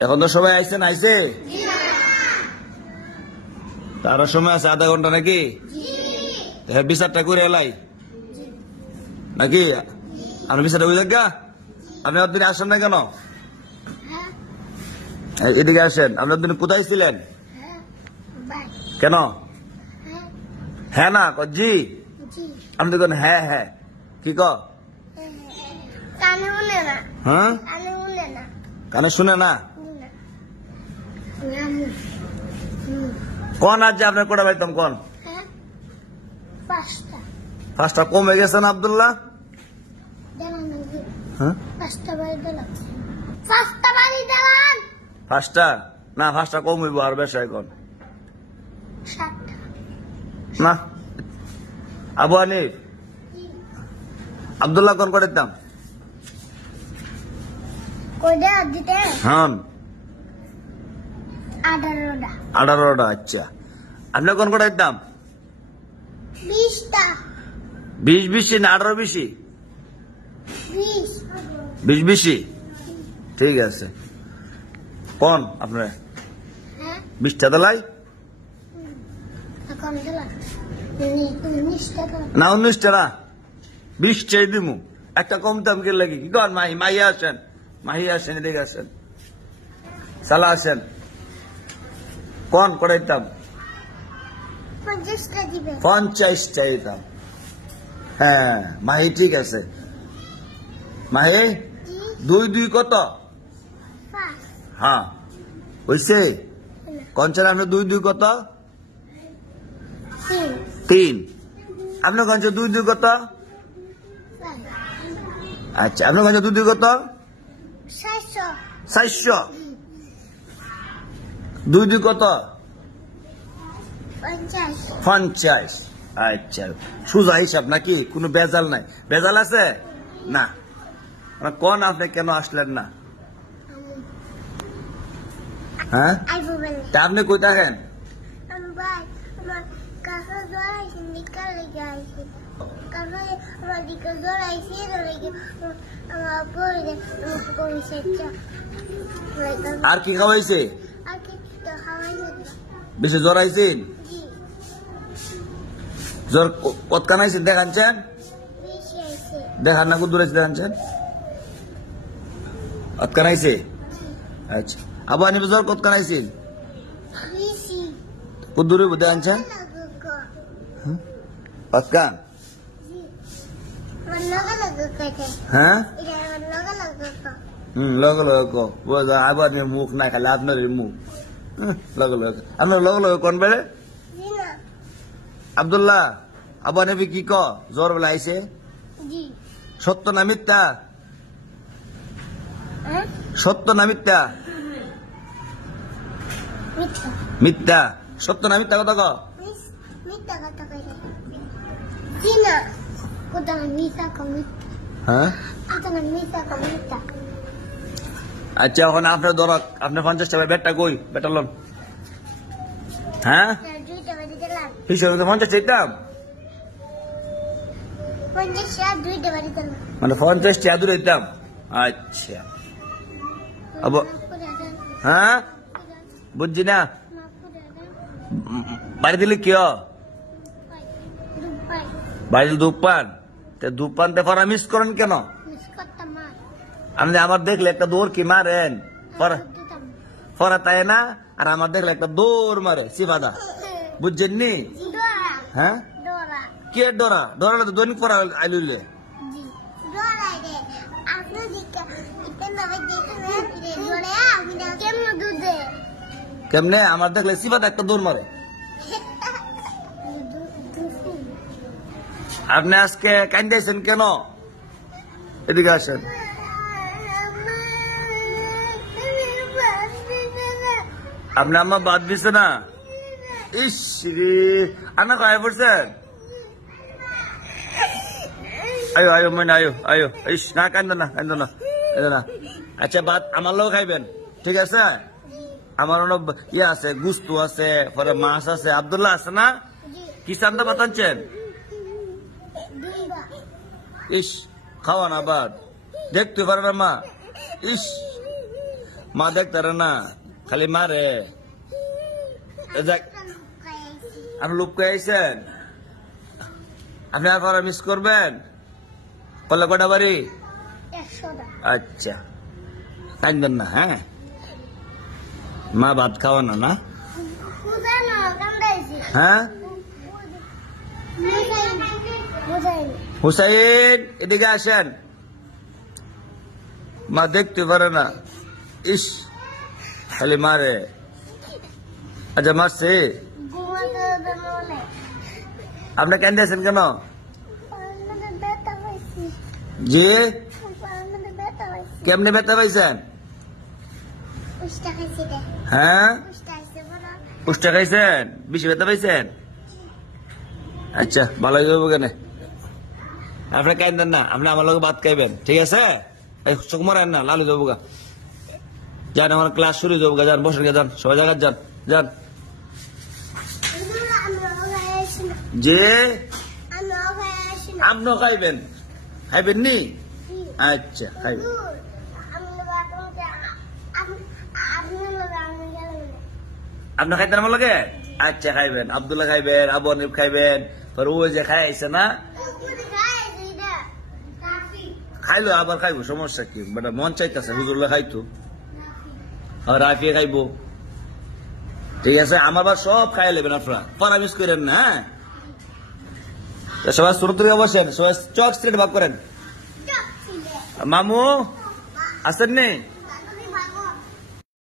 এখন তো সবাই আইসেন আইসে তারা সময় আছে আধা ঘন্টা নাকি বিচারটা করে এলাই নাকি আমি বিচারটা বুঝে গা আপনি ওর দিনে আসেন না কেন এদিকে আসেন আপনার দিন কোথায় ছিলেন কেন হ্যাঁ না জি আপনি দেখুন হ্যাঁ হ্যাঁ কি হ্যাঁ কানে শুনে না কোন আজ আপনার কোটা পাইতাম কোন পাঁচটা কমে গেছে না আব্দুল্লাহ পাঁচটা না পাঁচটা কম হইব আর বেশ এখন না আবু হানিফ আব্দুল্লাহ কোন করে দিতাম হ্যাঁ 18টা আচ্ছা আপনি কোন করে দিতাম 20 না 18 20 ঠিক আছে কোন আপনার 20টা দিলাই না 19টা না 20 চাই দিমু একটা কম দাম কে লাগি কি কন মাহি আসেন এদিকে আসেন সালা আসেন কোন করে দিতাম 50টা দিতাম হ্যাঁ মাহি ঠিক আছে মাহি 2 কত হ্যাঁ হইছে কনছেন আপনি 2 কত 3 আপনার কনছে 2 কত আচ্ছা আপনার কনছে 2 কত 400 2 কত 50 আচ্ছা সোজা হিসাব নাকি কোনো বেজাল নাই বেজাল আছে না কোন আপনি কেন আসলেন না হ্যাঁ আপনি কই থাকেন আর কি খাওয়াইছে বেশি জ্বর আইছেন জ্বর কতখান আইছেন দেখানছেন দেখান না কুদুর আইছে দেখানছেন কতখান আইছে আচ্ছা আবু হানিফ জ্বর কতখান আইছেন কুদুর দেখানছেন কতখান হ্যাঁ লগে লগে আবার মুখ না খালে আপনার মুখ লগে লগে আপনার লগে লগে কোন বেড়ে আব্দুল্লাহ আবু হানিফ কি জ্বর বেলা আইছে সত্য না মিথ্যা সত্য না মিথ্যা মিথ্যা সত্য না মিথ্যা কথা হ্যাঁ আচ্ছা এখন আপনার ধরক আপনি 50 টাকা ব্যাটটা কই ব্যাটা লোন হ্যাঁ হিসাবে 50 চাইতাম মানে 50 টাকা দূরে দিতাম আচ্ছা হ্যাঁ বুঝছি না বাড়ি দিলে কি বাড়ি দুপান দুপানতে ফরা মিস করেন কেন আপনি আমার দেখলে একটা দৌড় কি মারেন ফরা তাই না আর আমার দেখলে একটা দৌড় মারে সিফাদা বুঝছেন নি হ্যাঁ কে ডরা ডরা তো দৈনিক পড়া আইলে কেমনে আমার দেখলে সিফাদা একটা দৌড় মারে আপনি আজকে কান্দাইছেন কেন এদিকে আসেন আপনি আমার বাদ দিছে না ইস রে আনা খায় পড়ছেন আয়ো আয়ো মানে আয়ো ইস না কান্দ না আচ্ছা ভাত আমার লোক খাইবেন ঠিক আছে আমার অনেক ইয়ে আছে গুস্তু আছে পরে মাছ আছে আব্দুল্লাহ আছে না কি চান্দা ভাত আনছেন ইস খাওয়ান আবার দেখতে পারে না মা ইস মা দেখতারে না, খালি মারে। আপনি লুপ কে আইছেন, আপনি আর পরে মিস করবেন। কলে কটা বাড়ি? আচ্ছা, কাঁদবেন না, হ্যাঁ। মা ভাত খাওয়া না, না? হ্যাঁ, হুসাইন এদিকে আসেন। মা দেখতে পারে না, ইস খালি মারে। আচ্ছা মারছে, আপনি কেন দিয়েছেন কেন? জি, কেমনে ব্যথা পাইছেন? হ্যাঁ, পুষ্টা খাইছেন, বেশি ব্যথা পাইছেন। আচ্ছা, ভালো হয়ে যাবো কেন, আপনি কাইন্দেন না, আপনি আমার লোক ভাত খাইবেন, ঠিক আছে? চোখ মারেন না, লালু যাবো গা। যান, আমার ক্লাস শুরু যাবো গা, যান, বসেন গা, যান, সবাই জায়গায় যান, যান। যে আপনিও খাইবেন, খাইবেন নি? আচ্ছা, খাইবেন। আপনি খাইতেন আমার লগে? আচ্ছা, খাইবেন। আব্দুল্লাহ খাইবেন, আবু হানিফ খাইবেন, পরে ও যে খাই আইছে না, খাইলো আবার খাইবো, সমস্যা কি? বেটা মন চাইতেছে হুজুরলা খাইতো, আর রাফিয়ে খাইবো, ঠিক আছে? আমার বার সব খাই নেবেন আপনারা, পারামিস করেন না, হ্যাঁ? সবাই ছোট থেকে বসেন, সবাই চক স্ট্রেট ভাগ করেন। মামু আসেন নি?